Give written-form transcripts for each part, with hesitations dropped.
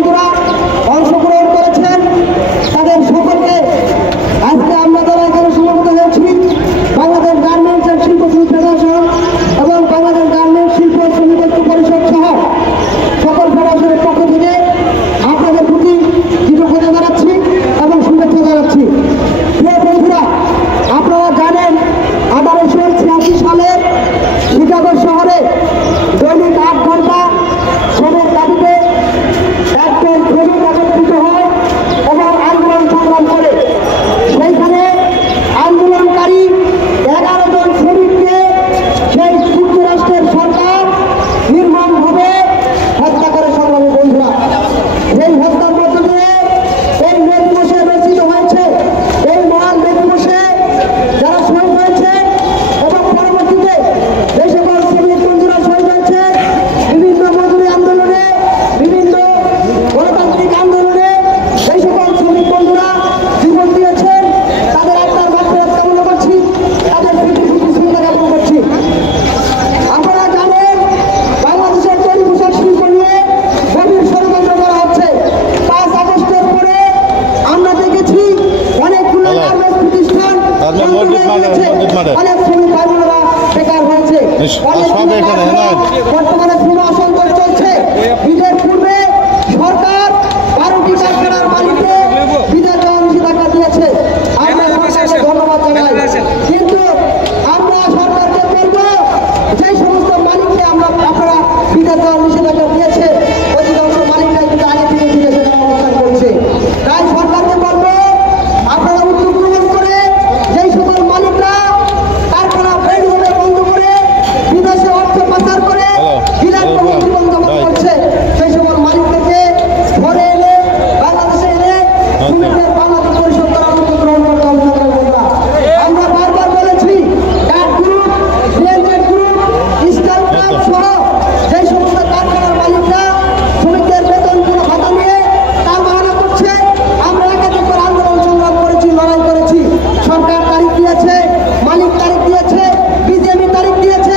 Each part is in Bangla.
বন্ধুরা অংশগ্রহণ করেছেন তাদের সকলকে আজকে আমরা যারা এখানে সমবেত হয়েছি বাংলাদেশ গার্মেন্টস এন্ড শিল্প শ্রমিক ফেডারেশন এবং বাংলাদেশ গার্মেন্টস শিল্প শ্রমিক ঐক্য পরিষদ সহ সকল ফেডারেশনের পক্ষ থেকে আপনাদের প্রতি কৃতজ্ঞতা জানাচ্ছি এবং শুভেচ্ছা জানাচ্ছি। প্রিয় বন্ধুরা, আপনারা জানেন 1886 সালের শিকাগো শহরে দৈনিক 8 ঘন্টা শ্রমের দাবিতে একজন শ্রমিক একত্রিত হয় এবং আন্দোলন সংগ্রাম করে। সেইখানে আন্দোলনকারী 11 জন শ্রমিককে সেই যুক্তরাষ্ট্রের সরকার নির্মমভাবে হত্যা করে। সংগ্রামী বন্ধুরা, এই হত্যার মধ্য দিয়ে এই মেঘ বসে রচিত হয়েছে এই মহান মেঘ বসে যারা শহীদ হয়েছে এবং পরবর্তীতে যে সকল শ্রমিক বন্ধুরা শহীদ হয়েছে বিভিন্ন মজুরি আন্দোলনে, বিভিন্ন গণতান্ত্রিক আন্দোলনে সেই সকল শ্রমিক বন্ধুরা জীবন দিয়েছেন, তাদের আত্মার মাগফিরাত কামনা করছি, তাদের প্রীতি শুভেচ্ছা জ্ঞাপন করছি। আপনারা জানেন বাংলাদেশের তৈরি পোশাক শিল্প নিয়ে গভীর ষড়যন্ত্র করা হচ্ছে। 5 আগস্টের পরে আমরা দেখেছি অনেকগুলো গার্মেন্টস প্রতিষ্ঠান অনেক শ্রমিক ভাই বোনেরা বেকার হয়েছে। বর্তমানে শ্রম অসন্তোষ চলছে। ঈদের পূর্বে সরকার 12টি কারখানার মালিককে বিদায় দেওয়ার নিষেধাজ্ঞা দিয়েছে। আমরা সরকারকে ধন্যবাদ জানাই, কিন্তু আমরা সরকারকে বলব যে সমস্ত মালিককে আপনারা বিদায় দেওয়ার নিষেধাজ্ঞা দিয়েছে অধিকাংশ মালিকরাই কিন্তু আগে থেকে বিদেশে যাওয়ার অবস্থান করছে। তাই সরকারকে বলব আপনারা উদ্যোগ গ্রহণ করে যেই সকল মালিকরা কারখানা বেআইনিভাবে বন্ধ করে বিদেশে অর্থ পাচার করে বিলাসবহুল জীবনযাপন করছে সেই সকল মালিকদেরকে ধরে এনে বাংলাদেশে এনে শ্রমিকদের বাংলাদেশ পরিশোধ করার উদ্যোগ গ্রহণ করতে হবে। বন্ধুরা, আমরা বারবার বলেছি কাঠ গ্রুপ, রিয়েলজেট গ্রুপ, স্টাইল ক্লাব সহ যেই সমস্ত কারখানার মালিকরা শ্রমিকদের বেতনগুলো ভাতা নিয়ে তার বাহানা করছে, আমরা একাধিকবার আন্দোলন সংগ্রাম করেছি, লড়াই করেছি। সরকার তারিখ দিয়েছে, মালিক তারিখ দিয়েছে, বিজেপি তারিখ দিয়েছে,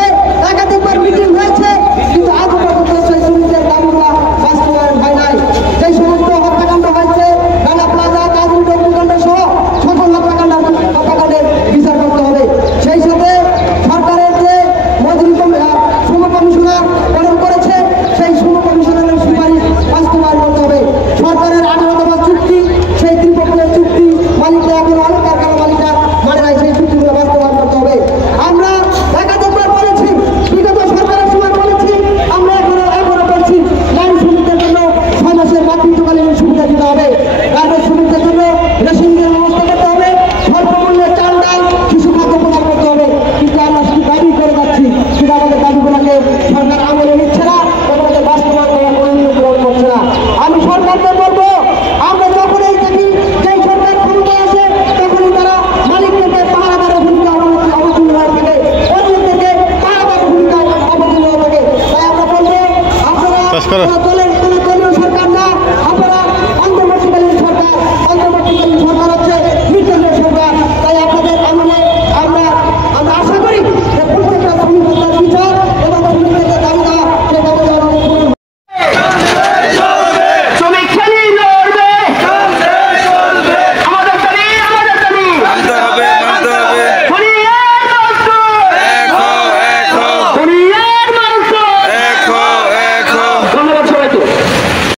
একাধিকবার মিটিং হয়েছে, কিন্তু আজও পর্যন্ত সেই শ্রমিকদের দাবিগুলো বাস্তবায়ন হয় নাই। যেই সমস্ত হত্যাকাণ্ড হয়েছে রানা প্লাজা, কাজী অগ্নিকাণ্ড সহ সকল হত্যাকাণ্ডের বিচার করতে হবে। সেই সাথে সরকারের যে মজুরি শ্রম কমিশনার গঠন করেছে সেই শ্রম কমিশনারের সুপারিশ বাস্তবায়ন করতে হবে। সরকারের 18 দফা চুক্তি, সেই ত্রিপক্ষীয় চুক্তি মালিকরা এখনো অনেক কারখানা মালিকরা মানে নাই, সেই চুক্তিগুলো বাস্তবায়ন করতে হবে। আমরা একাধিকবার বলেছি, বিগত সরকারের সময় বলেছি, আমরা এখনো বলছি নারী শ্রমিকদের জন্য 6 মাসের মাতৃত্বকালীন সুবিধা দিতে হবে, গার্মেন্টস শ্রমিকদের জন্য রেশনের ব্যবস্থা করতে হবে, স্বল্প মূল্যে চাল ডাল শিশু খাদ্য প্রদান করতে হবে। কিন্তু আমরা শুধু দাবি করে যাচ্ছি, কিন্তু আমাদের দাবিগুলোকে সরকার আমলে নিচ্ছে না, আমাদের বাস্তবায়ন করার কোনো নিয়ম গ্রহণ করছে না। আমি সরকারকে বলবো, আমরা যখনই দেখি যেই সরকার ক্ষমতায় আসে তখনই তারা মালিকদেরকে পাহারাদারের ভূমিকা অবতীর্ণ হয়ে থাকে, অন্যদেরকে পাহারাদারের ভূমিকায় অবতীর্ণ হয়ে থাকে। তাই আমরা বলবো আপনারা কোনো দলীয় সরকার না, আপনারা অন্তর্বর্তীকালীন সরকার